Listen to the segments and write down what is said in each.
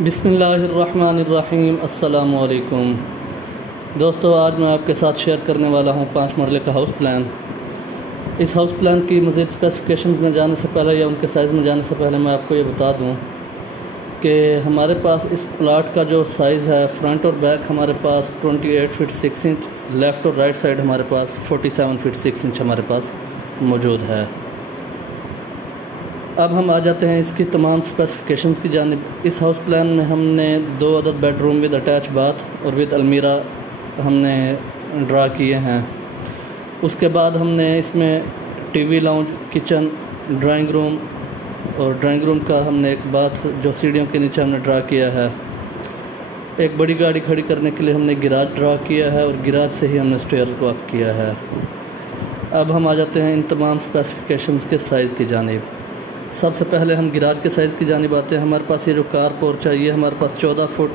बिस्मिल्लाहिर्रहमानिर्रहीम। अस्सलामु अलैकुम दोस्तों, आज मैं आपके साथ शेयर करने वाला हूँ 5 मरले का हाउस प्लान। इस हाउस प्लान की मज़ीद स्पेसिफिकेशंस में जाने से पहले या उनके साइज़ में जाने से पहले मैं आपको ये बता दूँ कि हमारे पास इस प्लाट का जो साइज़ है, फ्रंट और बैक हमारे पास 28 फीट 6 इंच, लेफ़्ट और राइट साइड हमारे पास 47 फीट 6 इंच हमारे पास मौजूद है। अब हम आ जाते हैं इसकी तमाम स्पेसिफिकेशंस की जानिब। इस हाउस प्लान में हमने 2 अदद बेडरूम विद अटैच बाथ और विद अलमीरा हमने ड्रा किए हैं। उसके बाद हमने इसमें TV lounge, kitchen, drawing room और ड्राइंग रूम का हमने एक बाथ जो सीढ़ियों के नीचे हमने ड्रा किया है। एक बड़ी गाड़ी खड़ी करने के लिए हमने गिराज ड्रा किया है और गिराज से ही हमने स्टेयर्स को अप किया है। अब हम आ जाते हैं इन तमाम स्पेसिफिकेशंस के साइज़ की जानिब। सबसे पहले हम गिराज के साइज़ की जानिब आते हैं। हमारे पास ये जो कार पोर्च है, ये हमारे पास 14 foot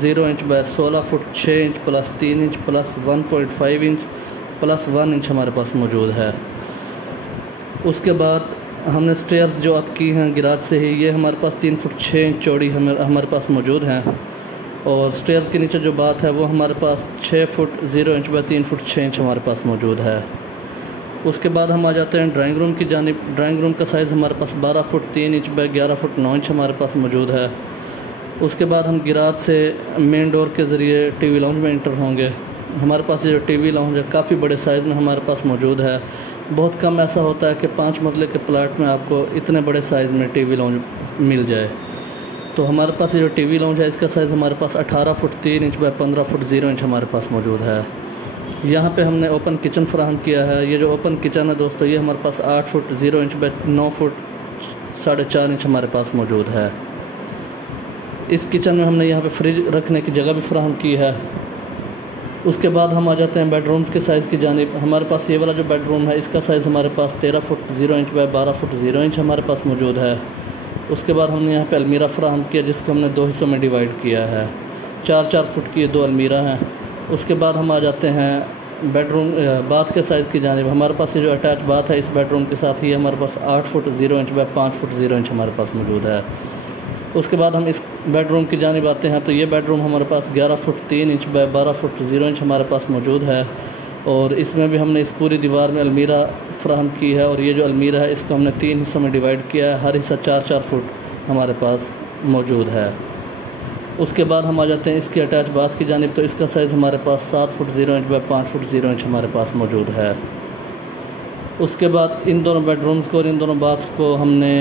0 inch by 16 foot 6 inch plus 3 inch plus 1.5 inch plus 1 inch हमारे पास मौजूद है। उसके बाद हमने स्टेयर्स जो अप की हैं गिराज से ही, ये हमारे पास 3 फुट 6 इंच चौड़ी हमारे पास मौजूद हैं। और स्टेयर्स के नीचे जो बात है वो हमारे पास 6 foot 0 inch by 3 foot 6 inch हमारे पास मौजूद है। उसके बाद हम आ जाते हैं ड्राइंग रूम की जानिब। ड्राइंग रूम का साइज़ हमारे पास 12 foot 3 inch by 11 foot 9 inch हमारे पास मौजूद है। उसके बाद हम गिराज से मेन डोर के ज़रिए टीवी लाउंज में इंटर होंगे। हमारे पास ये जो टीवी लाउंज है काफ़ी बड़े साइज़ में हमारे पास मौजूद है। बहुत कम ऐसा होता है कि 5 मरले के प्लाट में आपको इतने बड़े साइज़ में टीवी लाउंज मिल जाए। तो हमारे पास ये जो टीवी लाउंज है इसका साइज़ हमारे पास 18 foot 3 inch by 15 foot 0 inch हमारे पास मौजूद है। यहाँ पे हमने ओपन किचन फराहम किया है। ये जो ओपन किचन है दोस्तों, ये हमारे पास 8 foot 0 inch by 9 foot 4.5 inch हमारे पास मौजूद है। इस किचन में हमने यहाँ पे फ्रिज रखने की जगह भी फराहम की है। उसके बाद हम आ जाते हैं बेडरूम्स के साइज़ की जानिब। हमारे पास ये वाला जो बेडरूम है इसका साइज़ हमारे पास 13 foot 0 inch by 12 foot 0 inch हमारे पास मौजूद है। उसके बाद हमने यहाँ पे अलमीरा फराहम किया जिसको हमने 2 हिस्सों में डिवाइड किया है। 4-4 फुट की 2 अलमीरा हैं। उसके बाद हम आ जाते हैं बेडरूम बाथ के साइज़ की जानिब। हमारे पास ये जो अटैच बाथ है इस बेडरूम के साथ ही हमारे पास 8 foot 0 inch by 5 foot 0 inch हमारे पास मौजूद है। उसके बाद हम इस बेडरूम की जानिब आते हैं तो ये बेडरूम हमारे पास 11 foot 3 inch by 12 foot 0 inch हमारे पास मौजूद है। और इसमें भी हमने इस पूरी दीवार में अलमीरा फ्राहम की है। और ये जो अलमीरा है इसको हमने 3 हिस्सों में डिवाइड किया है। हर हिस्सा 4-4 फुट हमारे पास मौजूद है। उसके बाद हम आ जाते हैं इसकी अटैच बाथ की जानिब। तो इसका साइज़ हमारे पास 7 foot 0 inch by 5 foot 0 inch हमारे पास मौजूद है। उसके बाद इन दोनों बेडरूम्स को और इन दोनों बाथ्स को हमने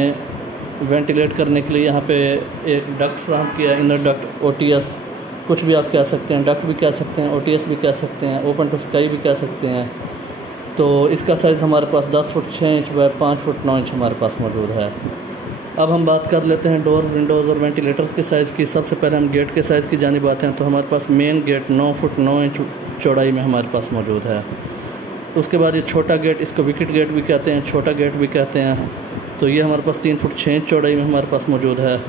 वेंटिलेट करने के लिए यहाँ पे एक डक्ट फ्राहम किया है। इनर डक्ट, OTS कुछ भी आप कह सकते हैं, डक्ट भी कह सकते हैं, OTS भी कह सकते हैं, ओपन टू स्काई भी कह सकते हैं। तो इसका साइज़ हमारे पास 10 foot 6 inch by 5 foot 9 inch हमारे पास मौजूद है। अब हम बात कर लेते हैं डोर्स, विंडोज़ और वेंटिलेटर्स के साइज़ की। सबसे पहले हम गेट के साइज़ की जानिब आते हैं। तो हमारे पास मेन गेट 9 फुट 9 इंच चौड़ाई में हमारे पास मौजूद है। उसके बाद ये छोटा गेट, इसको विकेट गेट भी कहते हैं, छोटा गेट भी कहते हैं। तो ये हमारे पास 3 फुट 6 इंच चौड़ाई में हमारे पास मौजूद है।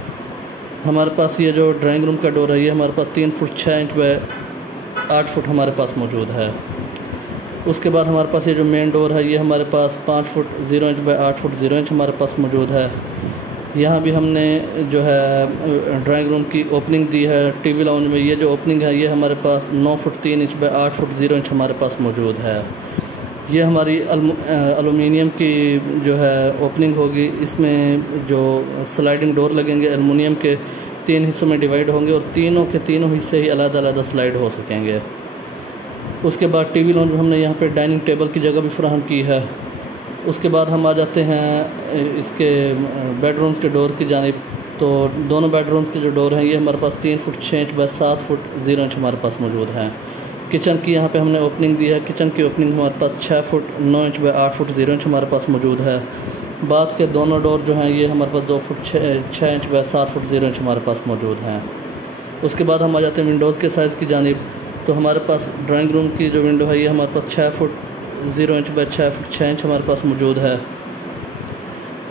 हमारे पास ये जो ड्राइंग रूम का डोर है ये हमारे पास 3 फुट 6 इंच बाय 8 फुट हमारे पास मौजूद है। उसके बाद हमारे पास ये जो मेन डोर है ये हमारे पास 5 foot 0 inch by 8 foot 0 inch हमारे पास मौजूद है। यहाँ भी हमने जो है ड्राइंग रूम की ओपनिंग दी है टीवी लाउंज में। ये जो ओपनिंग है ये हमारे पास 9 foot 3 inch by 8 foot 0 inch हमारे पास मौजूद है। ये हमारी एलुमिनियम की जो है ओपनिंग होगी। इसमें जो स्लाइडिंग डोर लगेंगे एलुमिनियम के 3 हिस्सों में डिवाइड होंगे और तीनों के तीनों हिस्से ही अलग-अलग स्लाइड हो सकेंगे। उसके बाद टीवी लाउंज में हमने यहाँ पे डाइनिंग टेबल की जगह भी फराहम की है। उसके बाद हम आ जाते हैं इसके बेडरूम्स के डोर की जानिब। तो दोनों बेडरूम्स के जो डोर हैं ये हमारे पास 3 foot 6 inch by 7 foot 0 inch हमारे पास मौजूद हैं। किचन की यहाँ पे हमने ओपनिंग दी है। किचन की ओपनिंग हमारे पास 6 foot 9 inch by 8 foot 0 inch हमारे पास मौजूद है। बाथ के दोनों डोर जो हैं ये हमारे पास 2 foot 6 inch by 7 foot 0 inch हमारे पास मौजूद हैं। उसके बाद हम आ जाते हैं विंडोज़ के साइज़ की जानिब। तो हमारे पास ड्राइंग रूम की जो विंडो है ये हमारे पास 6 foot 0 inch by 6 foot 6 inch हमारे पास मौजूद है।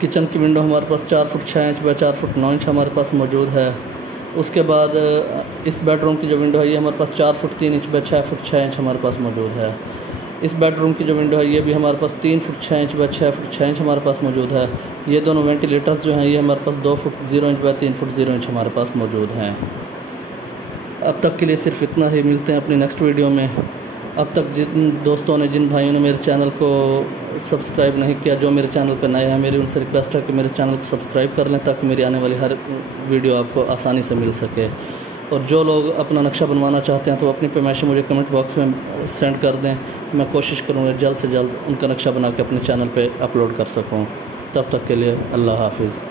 किचन की विंडो हमारे पास 4 foot 6 inch by 4 foot 9 inch हमारे पास मौजूद है। उसके बाद इस बेडरूम की जो विंडो है ये हमारे पास 4 foot 3 inch by 6 foot 6 inch हमारे पास मौजूद है। इस बेडरूम की जो विंडो है ये भी हमारे पास 3 फुट 6 इंच व 6 फुट 6 इंच हमारे पास मौजूद है। ये दोनों वेंटिलेटर्स जो हैं ये हमारे पास 2 फुट 0 इंच व 3 फुट 0 इंच हमारे पास मौजूद हैं। अब तक के लिए सिर्फ इतना ही, मिलते हैं अपनी नेक्स्ट वीडियो में। अब तक जिन दोस्तों ने, जिन भाइयों ने मेरे चैनल को सब्सक्राइब नहीं किया, जो मेरे चैनल पर नए हैं, मेरी उनसे रिक्वेस्ट है कि मेरे चैनल को सब्सक्राइब कर लें ताकि मेरी आने वाली हर वीडियो आपको आसानी से मिल सके। और जो लोग अपना नक्शा बनवाना चाहते हैं तो अपनी फरमाइशें मुझे कमेंट बॉक्स में सेंड कर दें। मैं कोशिश करूँगा जल्द से जल्द उनका नक्शा बना के अपने चैनल पे अपलोड कर सकूँ। तब तक के लिए अल्लाह हाफिज़।